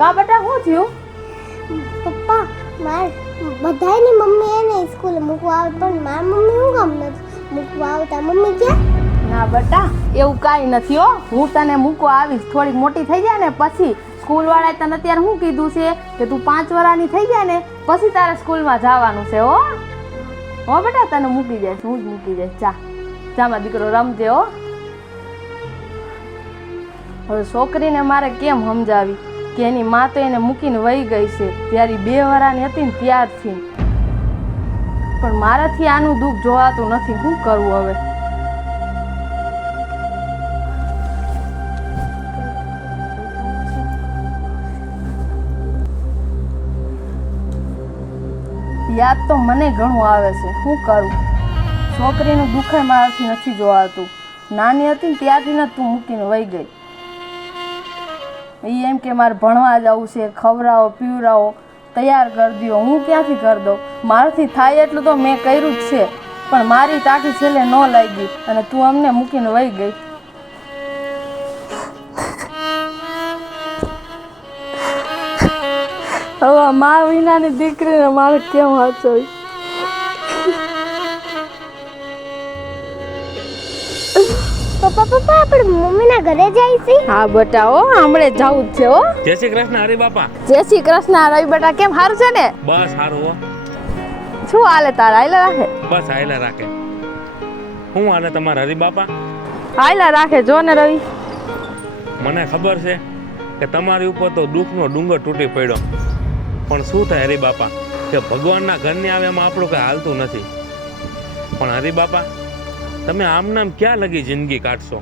કા બેટા શું થયું? પપ્પા માર બધાયની મમ્મી એને સ્કૂલે મૂકવા આવે પણ મારી મમ્મી શું કામ નથી મૂકવા આવતા? મમ્મી ક્યાં? ના બેટા એવું કાંઈ નથી હો. હું તને મૂકવા આવીશ. થોડીક મોટી થઈ જાય ને પછી. સ્કૂલવાળાએ તને અત્યારે શું કીધું છે કે તું 5 વર્ષની થઈ જાય ને પછી તારે સ્કૂલમાં જવાનું છે હો. હો બેટા તને મૂકી જઈશ, હું જ મૂકી જઈશ. ચામાં દીકરો રમજે હો. હવે છોકરીને મારે કેમ સમજાવી કે એની માં તો એને મૂકીને વહી ગઈ છે ત્યારે 2 વર્ષની હતી ને ત્યારથી. પણ મારાથી આનું દુઃખ જોવાતું નથી. શું કરવું હવે? યાદ તો મને ઘણું આવે છે. શું કરું? છોકરીનું દુઃખ મારાથી નથી જોવાતું. નાની હતી ને ત્યારથી ને તું મૂકીને વહી ગઈ. એ એમ કે મારે ભણવા જવું છે, ખવડાવો પીવડાવો, તૈયાર કરી દો. હું ક્યાંથી કરી દઉં? મારાથી થાય એટલું તો મેં કર્યું જ છે પણ મારી ટાંકી છેલ્લે ન લાગી અને તું અમને મૂકીને વહી ગઈ. હવે મા વિનાની દીકરીને મારે કેમ હાચવી? પપ્પા આપણે મમ્મીના ઘરે જાય છે. હા બેટા હો, હમણે જવું જ છે હો. જય શ્રી કૃષ્ણ હરી બાપા. જય શ્રી કૃષ્ણ રવિ બેટા. કેમ સારું છે ને? બસ સારું હો. શું હાલે તારા? હાઈલા રાખે? બસ હાયલા રાખે. શું હાલે તમારા હરી બાપા? હાઈલા રાખે. જો ને રવિ, મને ખબર છે કે તમારી ઉપર તો દુઃખનો ડુંગર તૂટી પડ્યો પણ શું થાય હરી બાપા કે ભગવાનના ઘરની આવે એમાં આપણું કંઈ હાલતું નથી. પણ હરી બાપા તમે આમનામ ક્યાં લગી જિંદગી કાઢશો?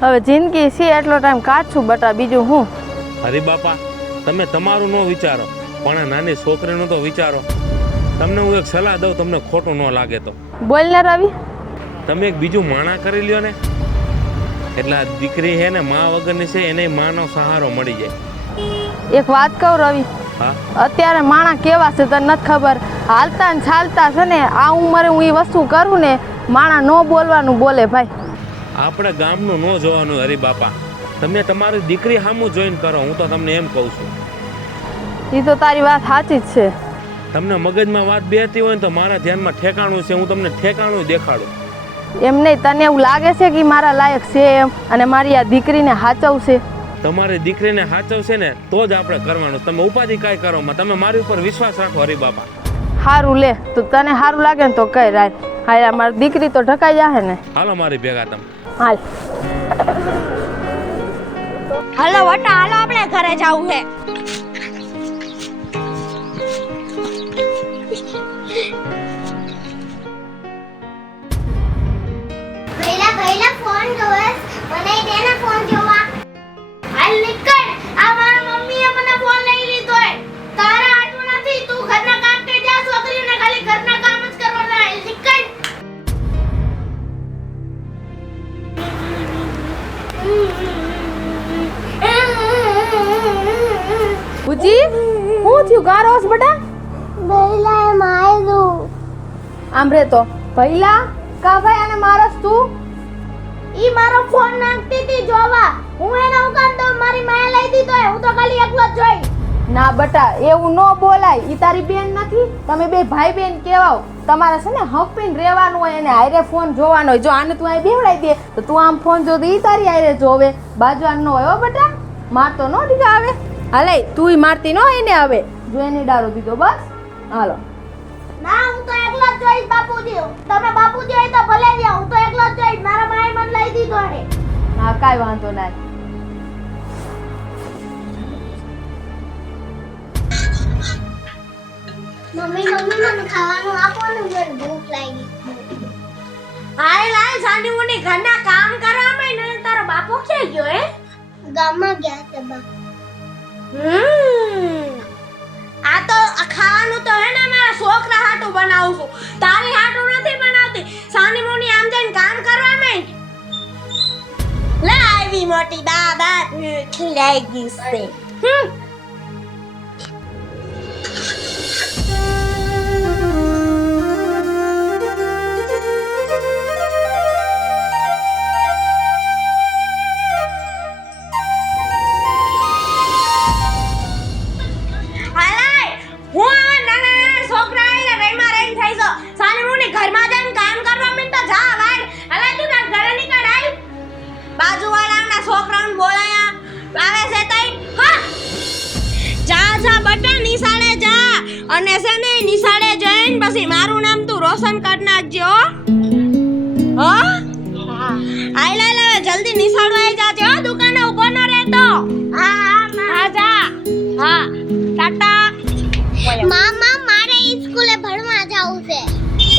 હવે જિંદગી છે એટલો ટાઈમ કાઢશું બેટા, બીજું હું? હરી બાપા તમે તમારું ન વિચારો પણ આ નાની છોકરીનું તો વિચારો. તમને હું એક સલાહ દઉં, તમને ખોટું ન લાગે તો. બોલ ને રવિ. તમે એક બીજું માણા કરી લ્યો ને એટલે આ દીકરી છે ને મા વગરની છે એને માનો સહારો મળી જાય. એક વાત કહું રવિ, હા અત્યારે માણા કેવા છે તને નથી ખબર? હાલતા ને ચાલતા છે ને આ ઉંમરે હું એ વસ્તુ કરું ને માણા ન બોલવાનું બોલે ભાઈ. આપણે ગામનું ન જોવાનું હરી બાપા. તમે તમારી દીકરી સામું જોઈને કરો. હું તો તમને એમ કહું છું. એ તો તારી વાત સાચી જ છે. તમને મગજમાં વાત બેહતી હોય ને તો મારા ધ્યાનમાં ઠેકાણું છે, હું તમને ઠેકાણું દેખાડું. એમ નહીં, તને એવું લાગે છે કે મારા લાયક છે એમ અને મારી આ દીકરીને હાચવશે? તમારી દીકરીને સાચવશે ને તો જ આપણે કરવાનું. તમે ઉપાધિ કાંઈ કરો માં, તમે મારી ઉપર વિશ્વાસ રાખો હરી બાપા. સારું લે, તો તને સારું લાગે ને તો કઈ રાય. હા મારી દીકરી તો ઢકાઈ જાહે ને. હાલો મારી ભેગા તમે. હાલ. હાલો વટા હાલો આપણે ઘરે જવું છે. ભઈલા ફોન જોવેસ મને તેના ફોન જોવા. હાલ નીકળ. આ મારા મમ્મીએ મને ફોન લઈ લીધો હે. તારા આટું નથી. તું ઘરના કામ કરી જા. છોકરીઓને ખાલી ઘરના કામ જ કરવાના. હાલ નીકળ. બુજી શું થયું? ગારોસ બેટા? ભઈલાએ માર્યું. આમ રે તો ભઈલા કા ભાઈ આને મારસ તું? ઈ મારો ફોન નાખતી હતી જોવા. હું એને હું કામ દઉં? મારી માએ લઈ દીધો હે. હું તો ખાલી એકલો જ જોઈ. ના બેટા એવું ન બોલાય. ઈ તારી બેન નથી. તમે બે ભાઈ બેન કેવાઓ. તમારે છે ને હકપીને રહેવાનું હોય અને હારે ફોન જોવાનો હોય. જો આને તું અહીં બેવડાઈ દે તો તું આમ ફોન જો ઈ તારી હારે જોવે. બાજવાન ન હોય હો બેટા. મારતો નો દીકા આવે. હાલે તું મારતી ન હોય ને હવે. જો એને ડારો દીધો બસ. હાલો. ના હું તો એકલો જ જોઈશ બાપુજી. તમે બાપુજી હોય તો ભલે જાઓ. હું તો એકલો જ જોઈશ. મારા માએ મને લઈ દીધો હે. હા કાઈ વાંધો નહીં. મમ્મી મને ખાવાનું આપો ને. મને ભૂખ લાગી. હાય લાય સાંડી મુની ઘરના કામ કરવા માંડ ને તારો બાપો ક્યાં ગયો હે? ગામમાં ગયા છે બા. આ તો ખાવાનું તો હે ને મારા છોકરા હાટું બનાવું છું. તારી હાટું નથી બનાવતી. સાની મુની આમ જઈને કામ કરવા માંડ. લે આવી મોટી દાદા ખીલાઈ ગઈ છે. અને છે ને નિશાળે જઈને પછી મારું નામ તું રોશન કરી નાખજો હો આઈ લે જલ્દી નિશાળ આવી જાજે હો દુકાને ઊભો ન રહેતો હા જા હા ટાટા મામા મારે સ્કૂલે ભણવા જાવું છે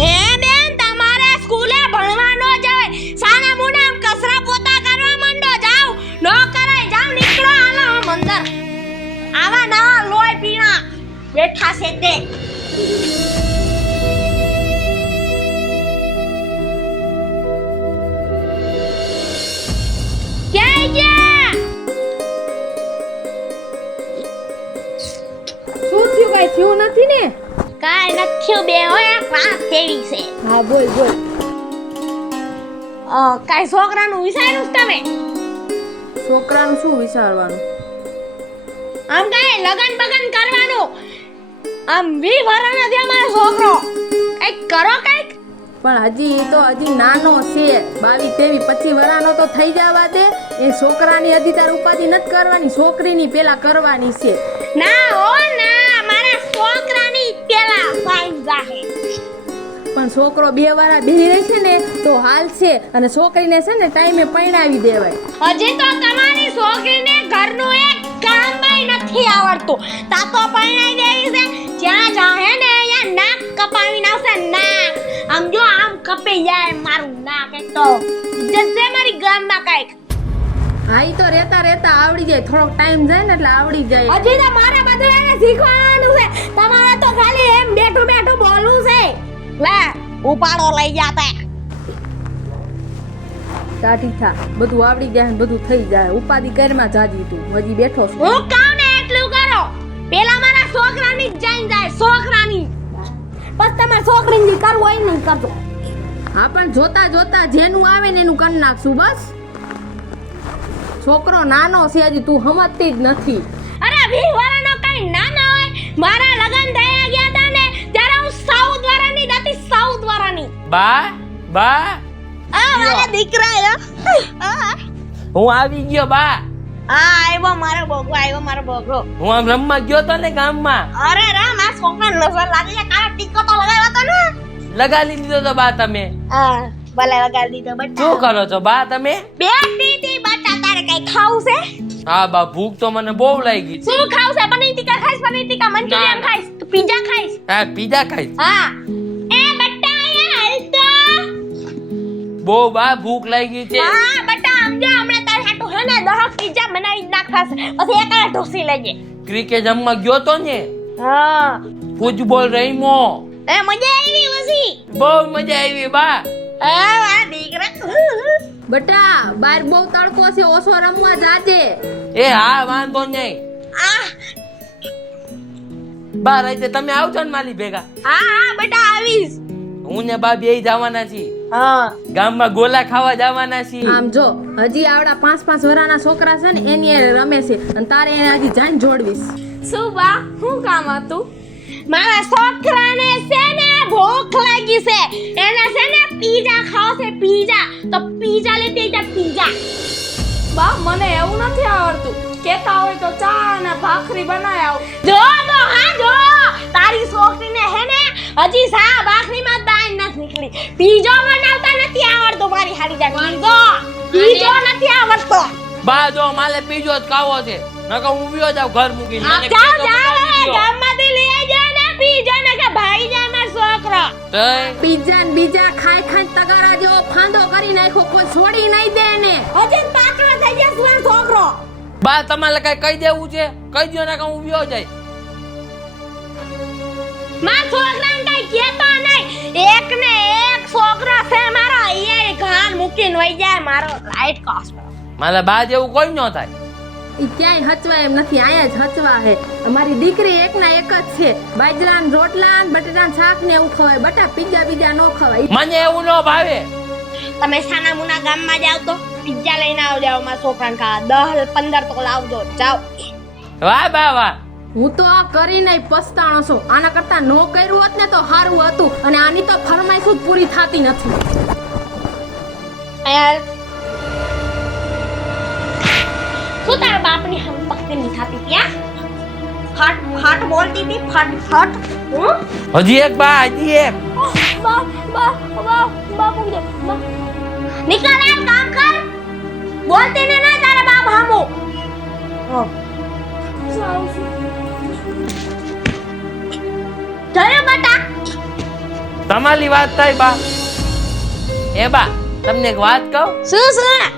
હે બેન તમારે સ્કૂલે ભણવા ન જવાય સાના મુના આમ કસરા પોતા કરવા માંડો જાવ નો કરાય જાવ નીકળો હાલો આમ અંદર આવા ના લોય પીણા બેઠા છે તે ક્યાં ગયા શું થયું? કઈ થયું નથી ને? કાઈ નથી બે હોય વાત કેવી છે હા બોલ બોલ. કાઈ છોકરાનું વિચાર્યું છે તમે છોકરાનું શું વિચારવાનું? આમ કાઈ લગન બગન કરવાનું આમ 20 વર્ષનો છે અમારો છોકરો કઈક કરો કઈક પણ હજી નાનો છે. 22 23 25 વર્ષનો તો થઈ જવા દે. એ છોકરાની હજી તાર ઉપાધિ નથી કરવાની, છોકરીની પેલા કરવાની છે. ના હો ના મારા છોકરાની પેલા ફાઈન જાહે પણ છોકરો 2 વાર બેહી રહેશે ને તો હાલ છે, અને છોકરીને છે ને ટાઈમે પરણાવી દેવાય. હજી તો તમારી છોકરીને ઘરનું એક કામ પણ નથી આવડતું તા તો પરણાઈ દેવી છે. જ્યાં જાહે ને અહીંયા નાક કપાવી નાખશે નાક આમ જો આમ કપી જાય મારું નાક એક તો જજે મારી ગામમાં કાઈક હા ઈ તો રહેતા રહેતા આવડી જાય, થોડોક ટાઈમ જાય ને એટલે આવડી જાય. હજી તો મારે બધું એને શીખવાનું છે. તમારે તો ખાલી એમ બેઠું બેઠું બોલવું છે. લે ઉપાડો લઈ જાતા ટાઢી થા, બધું આવડી જાય ને બધું થઈ જાય. ઉપાધિ કરમાં જાજી તું હજી બેઠો છું. હું કહું ને એટલું કરો. પેલા મારા છોકરાની જ જાઈન જાય છોકરાની. બસ તમારે છોકરીની કરવું હોય નહીં કરજો. હા પણ જોતા જોતા જેનું આવે ને એનું કરી નાખશું બસ. છોકરો નાનો છે હજી, તું સમજતી જ નથી. અરે 20 વર્ષનો કઈ નાનો હોય. મારા લગન થયા ગયા તા ને ત્યારે હું 14 વર્ષની હતી 14 વર્ષની. બા બા આ મારા દીકરા હું આવી ગયો બા. આવ્યો મારો બોગરો. હું આમ રમવા ગયો તો ને ગામમાં. અરે રામ આ છોકરા નજર લાગી છે. કાળો ટીકો તો લગાવ્યો તો ને. લગાડી દીધો તો બા તમે. ભલે લગાડી દીધો બટા. શું કરો છો બા તમે? બેટી થી બટા તારે કઈ ખાવું છે? હા બા ભૂખ તો મને બહુ લાગી છે. શું ખાવું છે? પનીર ટીકા ખાઈશ? પનીર ટીકા મંચુરિયન ખાઈશ? તું પિઝા ખાઈશ? હા પીઝા ખાઈશ. હા એ બટા અહીંયા હાલ તો. બહુ બા ભૂખ લાગી છે. હા બટા સમજો હમણાં તારે હાટું હે ને 10 પિઝા બનાવી નાખાશે. પછી એક ઢોસી લેજે. ક્રિકેટ રમવા ગયો તો ને. હા ફૂટબોલ રમ્યો. એ મજા આવી પછી. બહુ મજા આવી બા. આ દીકરા બટા બાર બહુ તડકો છે, ઓછો રમવા જાજે. એ હા વાંધો નહીં. આ બા રાતે તમે આવજો ને મારી ભેગા. હા બટા આવીશ. હું ને બા બે જવાના છીએ. હા ગામમાં ગોલા ખાવા જવાના છીએ. આમ જો હજી આવડા 5-5 વર્ષના છોકરા છે ને એની હારે રમે છે, અને તારે એને હજી જાન જોડવીશ. શું બા શું કામ હતું? મારા છોકરાને છે ને ભૂખ લાગી છે. એને છે ને પિઝા ખાવો છે પિઝા. તો પિઝા લેતી જા પિઝા. બા મને એવું નથી આવડતું. કેતા હોય તો ચા અને ભાખરી બનાવી આવ. જો તો હા જો તારી છોકરીને હે ને હજી સા ભાખરીમાં દાળ નથી નીકળી. પીઝો બનાવતા નથી આવડતો મારી હારી જા. જો પીઝો નથી આવડતો. બા જો માલે પીજો જ ખાવો છે, નકર હું વિયો જાવ ઘર મૂકીને. મને જાઓ પીઝો જાઓ બનાવી દ્યો. ગામમાંથી લઈ આવજો ને પીઝો ને કે ભાઈ જા મારો છોકરો. તઈ પીઝા ને બીજા ખાઈ ખાઈ તગારા જેવો ફાંદો કરી નાખ્યો, કોઈ છોડી નહીં દે ને. હજી પાકળો થઈ ગયા સુવાન છોકરો. બા તમારે કઈ કહી દેવું છે કહી દો, નકર હું વિયો જાય. માર છોકરાને કઈ કહેતો નહીં. એક ને એક છોકરો છે મારો. અહીંયા ઘર મૂકીને વઈ જાય મારો લાઈટ કોસ્ટ. મારા બા જેવું કોઈ ન થાય. ઈ ક્યાંય હચવા એમ નથી, આયા જ હચવા હે. અમારી દીકરી એકના એક જ છે. બાજરાન રોટલા ને બટેટાનું શાક ને એવું ખવાય. બટા પીઝા બીજા નો ખવાય. મને એવું ન ભાવે. તમે સાના મુના ગામમાં જાવ તો પિઝા લઈને આવજો મારા છોકરાને ખાવા. 10-15 તો લાવજો જાઓ. વાહ બા વાહ. હું તો આ કરીને પસ્તાણો છું. આના કરતા નો કર્યું હોત ને તો સારું હતું. અને આની તો ફરમાઈશ જ પૂરી થતી નથી. શું તારા બાપની હમ પકડી ની થાતી ત્યાં? ફટ ફટ બોલતી હતી ફટ ફટ હું હજી એક બા હજી એક બા બા બા બા પૂછે નિકાલ એક કામ કર બોલતી ને ના તારા બાપ હામો જય માતા તમારી વાત થાય બા એ બા તમને એક વાત કહું શું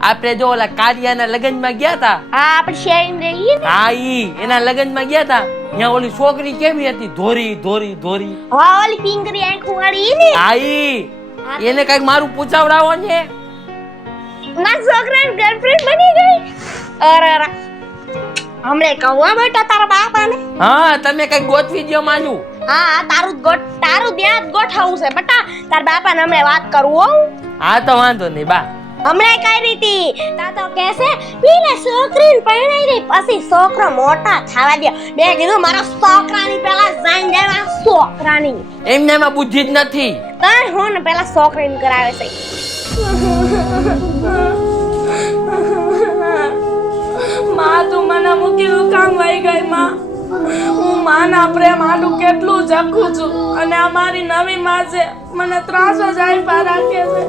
આપણે જો ઓલા કારિયાના લગ્નમાં ગયા તા હા આપણે શેરિંગ રહીએ ને હા ઈ એના લગ્નમાં ગયા તા ત્યાં ઓલી છોકરી કેવી હતી ધોરી ધોરી ધોરી હા ઓલી પિંગરી આંખો વાળી ને હા ઈ એને કઈક મારું પૂછાવડાવો ને ના છોકરાની ગર્લફ્રેન્ડ બની ગઈ અરે અરે હમણે કહું બેટા તારા બાપાને હા તમે કઈક ગોઠવી દ્યો માનું હા તારું ત્યાં જ ગોઠવું છે બટા તાર બાપાને હમણે વાત કરું હો હા તો વાંધો નહીં બા હમણે કઈ રીતી તા તો કહેશે પેલા છોકરીને પરણાઈ દે પછી છોકરો મોટા થવા દે બે કીધું મારા છોકરાની પેલા જાન દેવા છોકરાની એમને એમાં બુદ્ધિ જ નથી તાર હું ને પેલા છોકરીને કરાવે છે માં તું મને મૂકી કામ વહી ગઈ માં હું માના પ્રેમ આડું કેટલું જખું છું અને આ મારી નવી માં છે મને ત્રાસ જ આપ્યા રાખે છે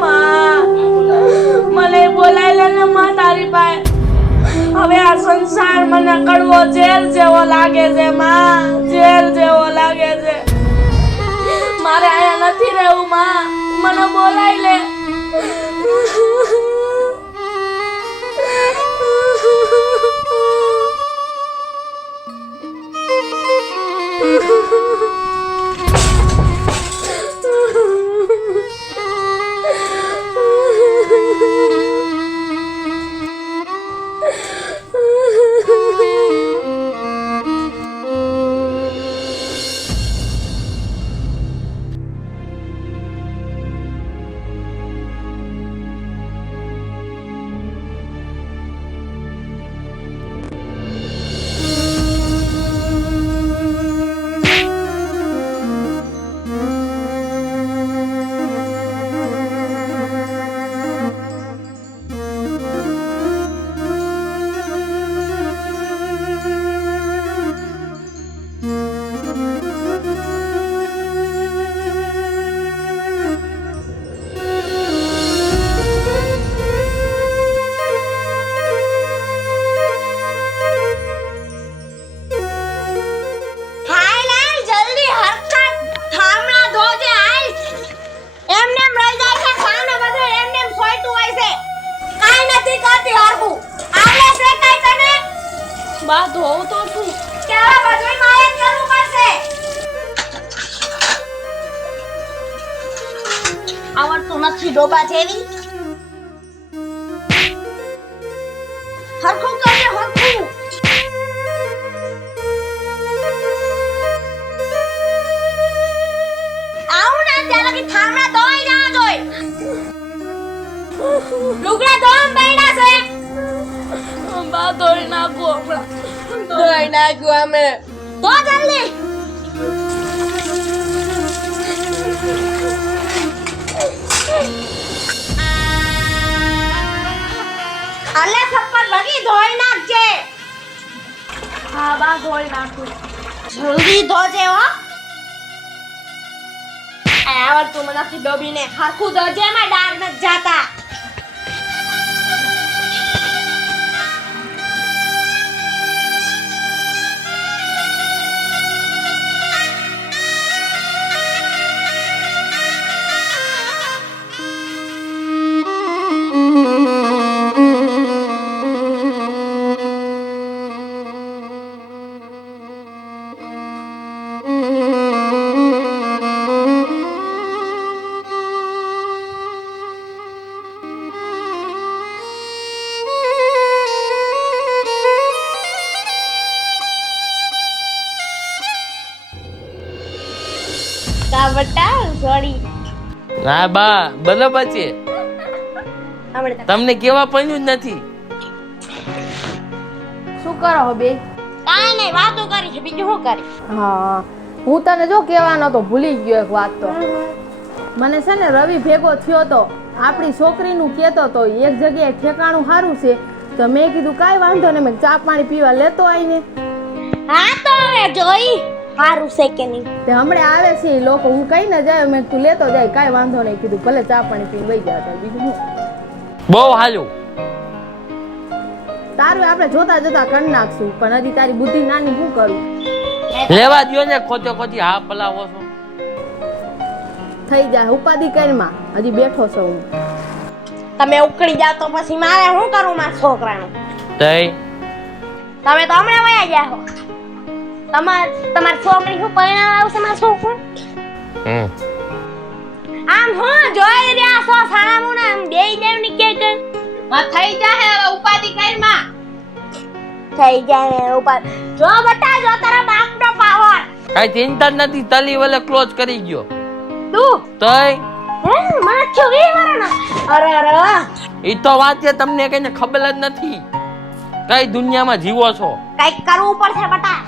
માં મને બોલાય લે ને માં તારી પાસે હવે આ સંસાર મને કડવો જેલ જેવો લાગે છે માં જેલ જેવો લાગે છે મારે આયા નથી રહેવું માં મને બોલાય લે બા ધોવ તો શું કેવા બધું મારે કરવું પડશે આવડતું નથી ડોબા જેવી હરખું કરજે હરખું આવું ના ત્યાં લગી થામડા ધોઈ ના જોઈ લુગડા ધોમ પૈડા છે બા ધોઈ નાખું હમણાં ધોઈ નાખ્યું અમે તો જલ્દી અલે થપ્પડ ભગી ધોઈ નાખજે હા બા ધોઈ નાખું જલ્દી ધોજે હો આવડતું મને નથી ડોબીને હરખું ધોજે માં ડાળ ન જાતા બટા સોરી હા બા બરાબર છે આપણે તમને કેવા પડ્યું જ નથી શું કરો હો બે કાઈ નહીં વાતો કરી છે બીજું શું કરી હા હું તને જો કહેવાનો તો ભૂલી ગયો એક વાત તો મને છે ને રવિ ભેગો થયો તો આપણી છોકરીનું કહેતો તો એક જગ્યાએ ઠેકાણું સારું છે તો મેં કીધું કાંઈ વાંધો નહીં, મેં ચા પાણી પીવા લેતો આવીને. હા તો હવે જોઈ સારું છે કે નહીં. તે હમણાં આવે છે એ લોકો, હું કઈ ન જાય, મેં તું લેતો જાય કાંઈ વાંધો નહીં કીધું, ભલે ચા પાણી પીને વહી જતા. બીજું શું બહુ હાલું. તારું આપણે જોતા જોતા કરી નાખશું, પણ હજી તારી બુદ્ધિ નાની, શું કરું? લેવા દ્યો ને, ખોટે ખોટી હા પલાવો છો. થઈ જાય ઉપાધિ કરીમાં, હજી બેઠો છો હું. તમે ઉકળી જાવ તો પછી મારે શું કરું મારા છોકરાનું? તઈ તમે તો હમણાં વયા ગયા હો. તમારી છોકરી શું પરિણામ આવશે મારા છોકરા? આમ હું જોઈ રહ્યા છો સારામું ને બેઈ દેવ ની કે થઈ જાય હવે ઉપાધિ કરીમાં. થઈ જાય ઉપર જો બટા, જો તારા બાપનો પાવર. કઈ ચિંતા જ નથી, તલી વલે ક્લોઝ કરી ગયો તું તઈ. હે માછો વી વરનો. અરે ઈ તો વાત છે, તમને કઈને ખબર જ નથી કઈ દુનિયામાં જીવો છો. કઈક કરવું પડશે બટા.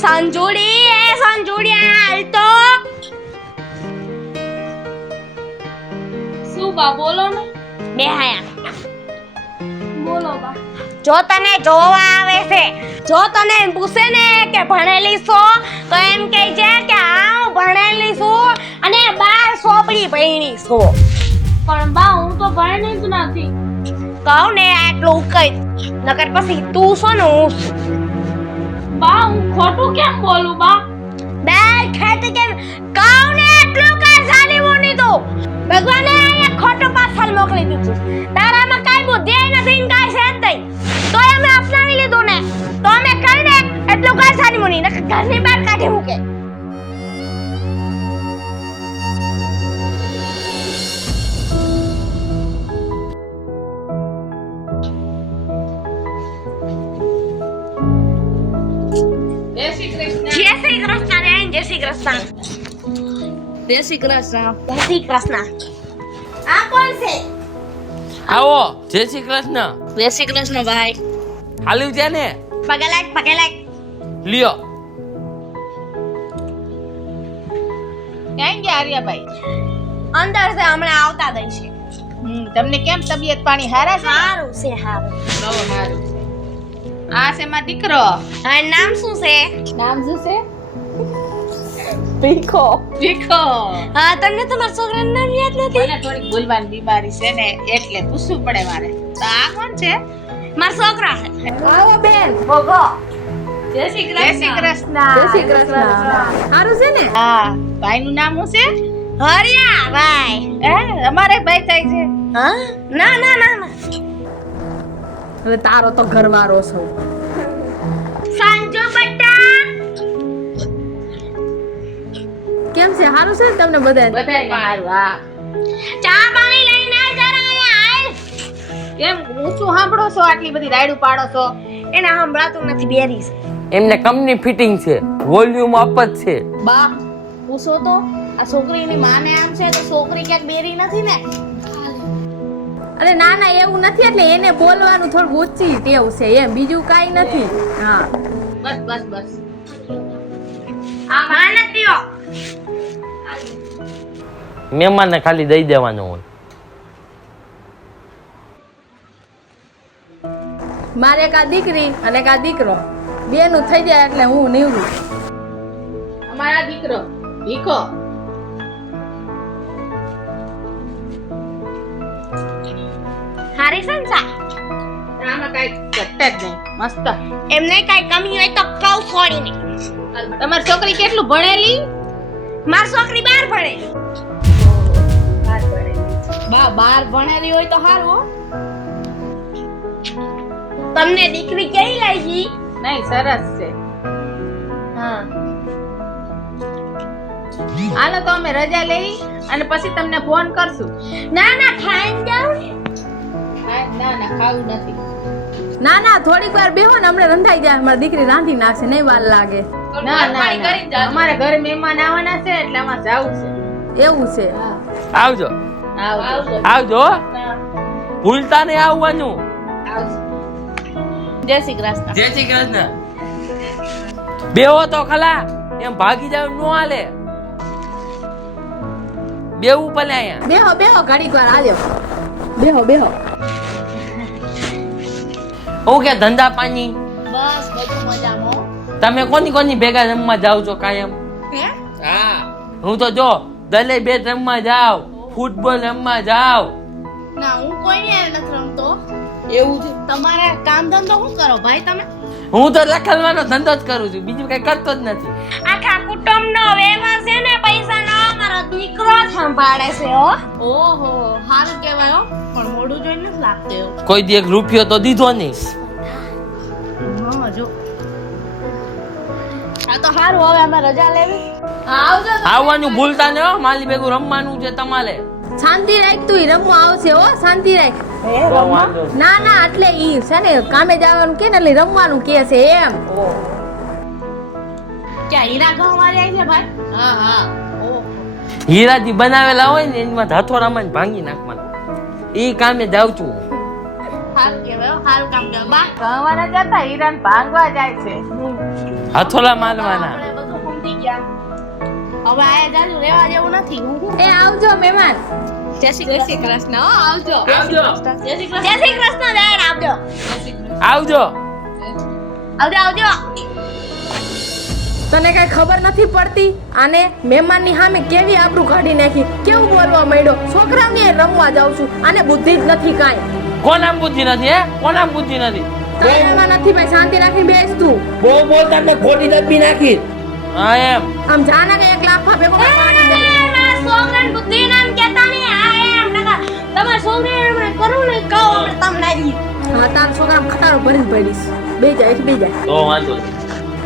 સંજુડી હાલ તો. શું બા બોલો ને. બે હાયા બોલો બા. જો તને જોવા આવે છે, જો તને પૂછે ને કે ભણેલી છો તો એમ કહે છે કે હા હું ભણેલી છું અને 12 સોપડી ભણી છું. પણ બા હું તો ભણી જ નથી. કહું ને આટલું કહી, નકર પછી તું છો ને હું છું. બા હું ખોટું કેમ બોલું બા? બે ખેતી કેમ કહું ને આટલું કઈ સાની બોની તું. ભગવાને અહીંયા ખોટું પાછળ મોકલી દીધું. તારામાં કાઈ બુદ્ધિ નથી ને કાઈ છે જ નહીં. તો અમે અપનાવી લીધું ને તો અમે કરીને એટલું કઈ સાની બોની ને ઘરની બહાર કાઢી મૂકે. જય શ્રી કૃષ્ણ. જય શ્રી કૃષ્ણ રે, જય શ્રી કૃષ્ણ. જય શ્રી કૃષ્ણ. જય શ્રી કૃષ્ણ. આ કોણ છે? આવો, જય શ્રી કૃષ્ણ. જય શ્રી કૃષ્ણ ભાઈ. હાલ્યું છે ને? પગે લાગ. લ્યો. ક્યાં ગયા આર્યાભાઈ? અંદર છે, હમણાં આવતા દઈશે. તમને કેમ તબિયત પાણી હારા છે? સારું છે, સારું. બહુ સારું છે. આ છે મારો દીકરો. હા, નામ શું છે? નામ શું છે? ભીખો. હા, તમને તમારા છોકરાનું નામ યાદ નથી? મને થોડી ભૂલવાની બીમારી છે ને એટલે પૂછવું પડે મારે. તો આ કોણ છે? મારા છોકરા છે. આવો બેન. ભોગો. જય શ્રી જય શ્રી કૃષ્ણ. જય શ્રી કૃષ્ણ. સારું છે ને? હા. ભાઈનું નામ શું છે? હરિયા ભાઈ. અમારે ભાઈ થાય છે. હા? ના. હવે તારો તો ઘરવાળો છો. સાંજો બટા. કેમ છે? સારું છે ને તમને બધાને? બધાય સારું. હા. ચા પાણી લઈને આવ જરા અહીંયા આય. કેમ ઊંચું સાંભળો છો? આટલી બધી રાયડું પાડો છો? એને સંભળાતું નથી, બેરી છે. એમને કંપની ફિટિંગ છે, વોલ્યુમ અપ જ છે. બા પૂછો તો, આ છોકરીની માને આમ છે તો છોકરી ક્યાંક બેરી નથી ને? અરે ના એવું નથી, એટલે એને બોલવાનું થોડું ઊંચી ટેવ છે એમ, બીજું કાઈ નથી. હા બસ. આ માનતીઓ. મહેમાનને ખાલી દઈ દેવાનું હોય. મારે એક આ દીકરી અને એક આ દીકરો, બેનું થઈ જાય એટલે હું નીવડું. અમારા દીકરો ભીખો. હારી સંસા. આમાં કાઈ ઘટે જ નહીં, મસ્ત. એમને કઈ કમી હોય તો કહું છોડીને. તમારી છોકરી કેટલું ભણેલી? મારી છોકરી 12 ભણેલી. બા 12 ભણેલી હોય તો સારું હો. તમને દીકરી કેવી લાગી? નહીં, સરસ છે. હા હાલો તો અમે રજા લઈ અને પછી તમને ફોન કરશું. ના ખાઈને જાવ ને. ના ખાવું નથી. ના થોડીક વાર બેહો ને, હમણાં રંધાઈ જાય. અમારી દીકરી રાંધી નાખશે, નહીં વાર લાગે. ના અમારે ઘરે મહેમાન આવવાના છે એટલે અમારે જાવું છે. એવું છે? આવજો. ભૂલતા નહીં આવવાનું. જય શ્રી કૃષ્ણ. જય શ્રી કૃષ્ણ. બેહો તો ખલા, એમ ભાગી જાવ નો હાલે. બેવું ભલે અહીંયા. બેહો બેહો ઘડીક વાર આવ્યો. બેહો બેહો. હું કે ધંધા પાણી બસ બધું મજામાં. તમે કોની કોની ભેગા રમવા જાવ છો કાયમ? હે? હા, હું તો જો દલે બેટ રમવા જાવ, ફૂટબોલ રમવા જાવ. ના હું કોઈને નથી રમતો. એવું છે? તમારે કામ ધંધો શું કરો ભાઈ તમે? હું તો રખડવાનો ધંધો જ કરું છું, બીજું કઈ કરતો જ નથી. આખા કુટુંબનો વ્યવહાર છે ને પૈસાનો મારો દીકરો સંભાળે છે હો. ઓહો સારું કહેવાય હો, પણ મોઢું જોઈને નથી લાગતું એવું. કોઈ દી એક રૂપિયો તો દીધો નહીં. હા જો આ તો સારું, હવે અમે રજા લેવી. આવજો. આવવાનું ભૂલતા ને હો, માલી ભેગું રમવાનું છે તમારે. શાંતિ રાખ, તું રમવા આવશે હો. શાંતિ રાખ. તો વાંધો નહીં. ના ના એટલે ઈ છે ને કામે જવાનું કે ને એટલે રમવાનું કે છે એમ. ક્યાં હીરા ઘઉં વાળી આવી છે ભાઈ? હા હા. ઓહો હીરાથી બનાવેલા હોય ને એમાં હથોડામાં જ ભાંગી નાખવાના. ઈ કામે જાઉં છું. સારું કહેવાય હો, સારું કામ કહેવાય. બા ગાવાના જતા હીરાન ભાંગવા જાય છે. હથોડા મારવાના. આપણે બધું સમજી ગયા. હવે આયા જાજુ રેવા જેવું નથી. હું એ આવજો મહેમાન. જય શ્રી કૃષ્ણ. હો, આવજો. આવજો. જય શ્રી જય શ્રી કૃષ્ણ જય આપજો. આવજો. આવજો આવજો. તને કઈ ખબર નથી પડતી? આને મહેમાનની સામે કેવી આબરૂ કાઢી નાખી, કેવું બોલવા માંડ્યો. છોકરાઓને રમવા જાઉં છું, આને બુદ્ધિ જ નથી કાંઈ. કોનામ બુદ્ધિ નથી હે? કોનામ બુદ્ધિ નથી? તારામાં નથી ભાઈ, શાંતિ રાખીને બેસ તું. બહુ બોલતા એટલે ખોટી દબી નાખી. હા એમ. આમ જાના કે એક લાફા ભેગો પાડી દે. મારા છોકરાને બુદ્ધિ નામ કહેતા નહીં. આ એમ નકા તમારા છોકરાને કરું ને કહો આપણે તમને આવી. હા, તારા છોકરામાં ખટારો ભરીને પડીશ. બે જાય એટલે બે જાય. તો વાંધો નહીં.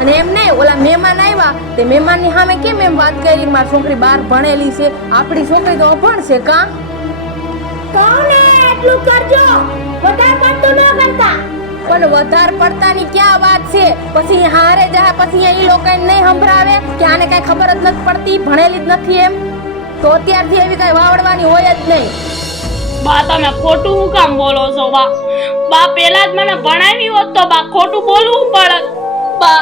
અને એમ નહીં, ઓલા મહેમાન આવ્યા તે મહેમાનની સામે કેમ એમ વાત કરી? મારી છોકરી બહાર ભણેલી છે, આપણી છોકરી તો અભણ છે કા? કોને એટલું કરજો વધારે પડતું ન કરતા. પણ વધારે પડતાની ક્યાં વાત છે? પછી હારે જાય પછી એ લોકોને નહીં સંભળાવે કે આને કઈ ખબર જ નથી પડતી, ભણેલી જ નથી એમ? તો અત્યારથી એવી કઈ વાવડવાની હોય જ નહીં. બા તમે ખોટું હું કામ બોલો છો બા? બા પેલા જ મને ભણાવી હોત તો બા ખોટું બોલવું પડે. બા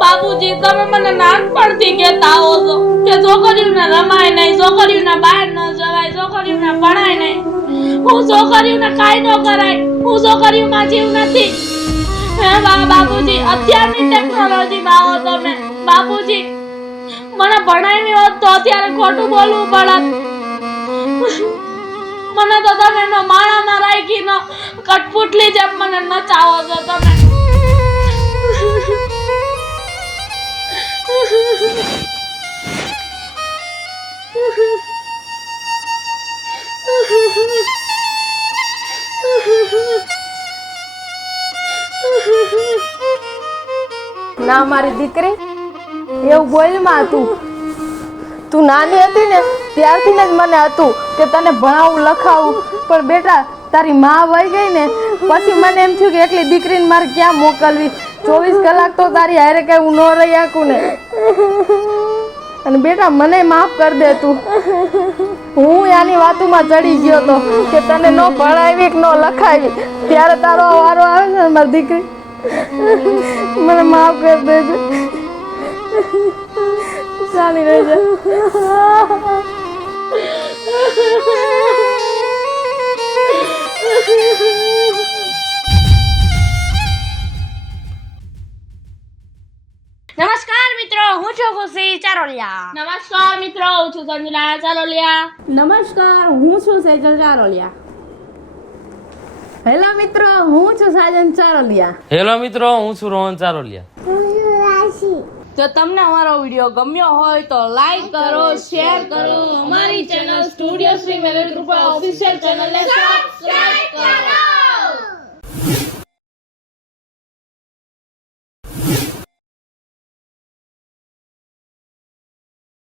બાબુજી તમે મને નાનપણથી કહેતા આવો છો કે છોકરીઓને રમાય નહીં, છોકરીઓને બહાર ન જવાય, છોકરીઓને ભણાય નહીં. હું છોકરીઓને કાંઈ ન કરાય, હું છોકરીઓમાં જીવ નથી. હે બાબુજી અત્યારની ટેકનોલોજીમાં આવો તમે. બાબુજી મને ભણાવી હોત તો અત્યારે ખોટું બોલવું પડત. મને તો તમે એનો માળામાં રાખી નો કટપુટલી જેમ મને નચાવો છો તમે. ના મારી દીકરી, એવું બોલમાં તું નાની હતી ને ત્યારથી જ મને હતું કે તને ભણાવું લખાવું, પણ બેટા તારી માં વહી ગઈ ને પછી મને એમ થયું કે એકલી દીકરીને મારે ક્યાં મોકલવી. 24 કલાક તો તારી હારે કઈ હું ન રહી શકું ને. અને બેટા મને માફ કરી દે તું. હું આની વાતોમાં ચડી ગયો તો કે તને ન ભણાવી કે ન લખાવી, ત્યારે તારો વારો આવે છે મારી દીકરી. મને માફ કરી દેજો. ચાલી રહેજે. નમસ્કાર મિત્રો, હું છું ખુશી ચારોલિયા. નમસ્કાર મિત્રો, હું છું સંજના ચારોલિયા. નમસ્કાર, હું છું સેજલ ચારોલિયા. હેલો મિત્રો, હું છું સાજન ચારોલિયા. હેલો મિત્રો, હું છું રોહન ચારોલિયા. જો તમને અમારો વિડિયો ગમ્યો હોય તો લાઈક કરો, શેર કરો, અમારી ચેનલ સ્ટુડિયો શ્રી મેલડી કૃપા ઓફિશિયલ ચેનલને સબસ્ક્રાઇબ કરો.